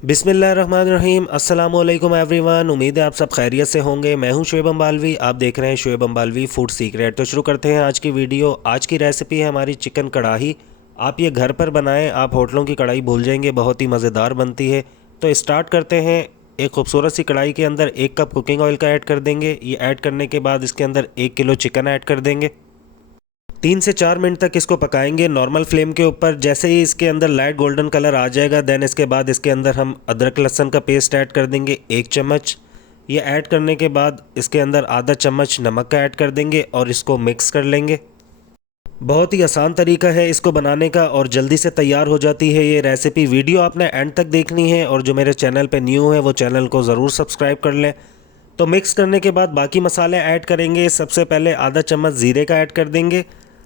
बिस्मिल्लाहिर्रहमानिर्रहीम। अस्सलाम वालेकुम एवरीवन। उम्मीद है आप सब खैरियत से होंगे। मैं हूं शुएब अम्बालवी, आप देख रहे हैं शुएब अम्बालवी फूड सीक्रेट। तो शुरू करते हैं आज की वीडियो। आज की रेसिपी है हमारी चिकन कढ़ाई। आप ये घर पर बनाएं, आप होटलों की कढ़ाई भूल जाएंगे, बहुत ही मज़ेदार बनती है। तो स्टार्ट करते हैं। एक खूबसूरत सी कढ़ाई के अंदर 1 कप कुकिंग ऑयल का ऐड कर देंगे। ये ऐड करने के बाद इसके अंदर 1 किलो चिकन ऐड कर देंगे। 3 से 4 मिनट तक इसको पकाएंगे नॉर्मल फ्लेम के ऊपर। जैसे ही इसके अंदर लाइट गोल्डन कलर आ जाएगा, देन इसके बाद इसके अंदर हम अदरक लहसुन का पेस्ट ऐड कर देंगे 1 चम्मच। ये ऐड करने के बाद इसके अंदर आधा चम्मच नमक का ऐड कर देंगे और इसको मिक्स कर लेंगे। बहुत ही आसान तरीका है इसको बनाने का और जल्दी से तैयार हो जाती है ये रेसिपी। वीडियो आपने एंड तक देखनी है और जो मेरे चैनल पे न्यू है वो चैनल को ज़रूर सब्सक्राइब कर लें। तो मिक्स करने के बाद बाकी मसाले ऐड करेंगे। सबसे पहले आधा चम्मच ज़ीरे का ऐड कर देंगे,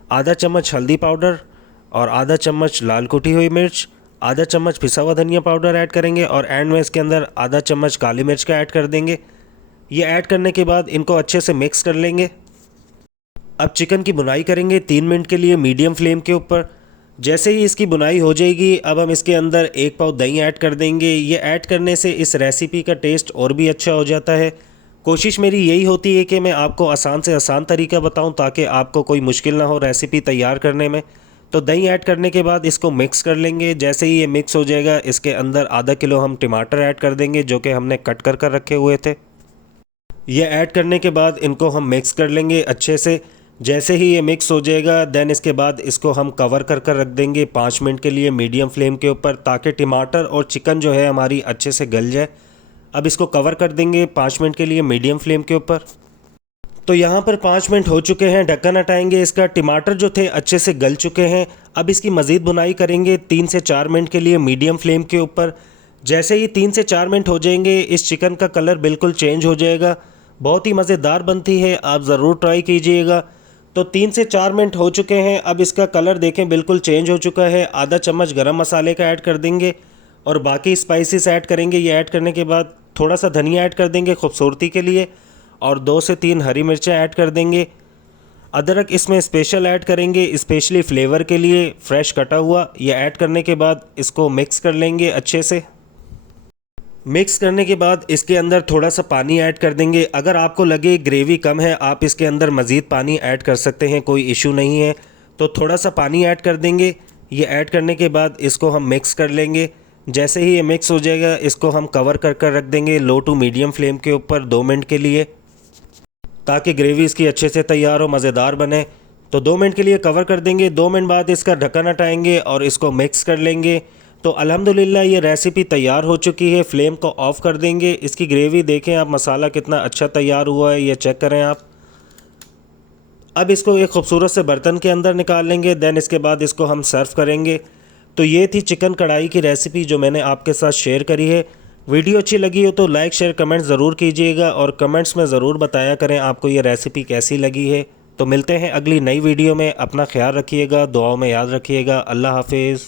आधा चम्मच हल्दी पाउडर और आधा चम्मच लाल कुटी हुई मिर्च, आधा चम्मच पिसा हुआ धनिया पाउडर ऐड करेंगे और एंड में इसके अंदर आधा चम्मच काली मिर्च का ऐड कर देंगे। ये ऐड करने के बाद इनको अच्छे से मिक्स कर लेंगे। अब चिकन की बुनाई करेंगे 3 मिनट के लिए मीडियम फ्लेम के ऊपर। जैसे ही इसकी बुनाई हो जाएगी, अब हम इसके अंदर 1 पाव दही ऐड कर देंगे। ये ऐड करने से इस रेसिपी का टेस्ट और भी अच्छा हो जाता है। कोशिश मेरी यही होती है कि मैं आपको आसान से आसान तरीका बताऊं ताकि आपको कोई मुश्किल ना हो रेसिपी तैयार करने में। तो दही ऐड करने के बाद इसको मिक्स कर लेंगे। जैसे ही ये मिक्स हो जाएगा, इसके अंदर आधा किलो हम टमाटर ऐड कर देंगे जो कि हमने कट कर रखे हुए थे। ये ऐड करने के बाद इनको हम मिक्स कर लेंगे अच्छे से। जैसे ही ये मिक्स हो जाएगा, देन इसके बाद इसको हम कवर कर रख देंगे 5 मिनट के लिए मीडियम फ्लेम के ऊपर, ताकि टमाटर और चिकन जो है हमारी अच्छे से गल जाए। अब इसको कवर कर देंगे 5 मिनट के लिए मीडियम फ्लेम के ऊपर। तो यहाँ पर 5 मिनट हो चुके हैं। ढक्कन हटाएंगे इसका। टमाटर जो थे अच्छे से गल चुके हैं। अब इसकी मज़ीद बुनाई करेंगे 3 से 4 मिनट के लिए मीडियम फ्लेम के ऊपर। जैसे ही 3 से 4 मिनट हो जाएंगे, इस चिकन का कलर बिल्कुल चेंज हो जाएगा। बहुत ही मज़ेदार बनती है, आप ज़रूर ट्राई कीजिएगा। तो 3 से 4 मिनट हो चुके हैं। अब इसका कलर देखें बिल्कुल चेंज हो चुका है। आधा चम्मच गरम मसाले का ऐड कर देंगे और बाकी स्पाइसेस ऐड करेंगे। ये ऐड करने के बाद थोड़ा सा धनिया ऐड कर देंगे खूबसूरती के लिए और 2 से 3 हरी मिर्चें ऐड कर देंगे। अदरक इसमें स्पेशल ऐड करेंगे, स्पेशली फ्लेवर के लिए, फ्रेश कटा हुआ। ये ऐड करने के बाद इसको मिक्स कर लेंगे अच्छे से। मिक्स करने के बाद इसके अंदर थोड़ा सा पानी ऐड कर देंगे। अगर आपको लगे ग्रेवी कम है, आप इसके अंदर मज़ीद पानी ऐड कर सकते हैं, कोई इशू नहीं है। तो थोड़ा सा पानी ऐड कर देंगे। ये ऐड करने के बाद इसको हम मिक्स कर लेंगे। जैसे ही ये मिक्स हो जाएगा, इसको हम कवर कर रख देंगे लो टू मीडियम फ्लेम के ऊपर 2 मिनट के लिए, ताकि ग्रेवी इसकी अच्छे से तैयार हो, मज़ेदार बने। तो 2 मिनट के लिए कवर कर देंगे। 2 मिनट बाद इसका ढक्कन हटाएंगे और इसको मिक्स कर लेंगे। तो अल्हम्दुलिल्लाह ये रेसिपी तैयार हो चुकी है। फ्लेम को ऑफ़ कर देंगे। इसकी ग्रेवी देखें आप, मसाला कितना अच्छा तैयार हुआ है, ये चेक करें आप। अब इसको एक खूबसूरत से बर्तन के अंदर निकाल लेंगे। देन इसके बाद इसको हम सर्व करेंगे। तो ये थी चिकन कढ़ाई की रेसिपी जो मैंने आपके साथ शेयर करी है। वीडियो अच्छी लगी हो तो लाइक शेयर कमेंट ज़रूर कीजिएगा और कमेंट्स में ज़रूर बताया करें आपको ये रेसिपी कैसी लगी है। तो मिलते हैं अगली नई वीडियो में। अपना ख्याल रखिएगा, दुआओं में याद रखिएगा। अल्लाह हाफिज़।